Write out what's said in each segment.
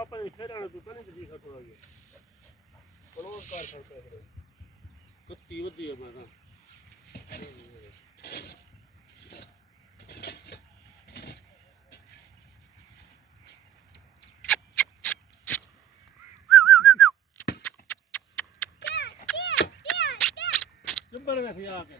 ਆਪਾਂ ਇੱਥੇ ਰਹਿਣਾ ਤੂੰ ਕਹਿੰਦੀ ਤੁਸੀਂ ਖਾ ਥੋੜਾ ਜਿਹਾ ਕੋਲੋਂ ਕਰ ਸਕਦਾ ਫਿਰ ਕੁੱਤੀ ਵੱਧੀ ਆ ਮੈਂ ਤਾਂ ਚੱਬੜ ਗਿਆ ਸੀ ਆ ਕੇ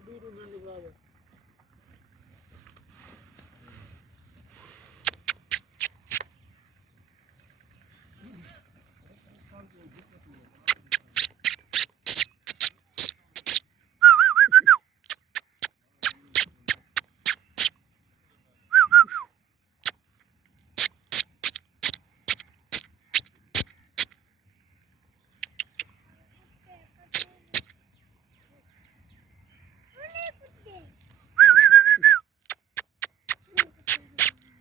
duro na ligada.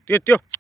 Tio.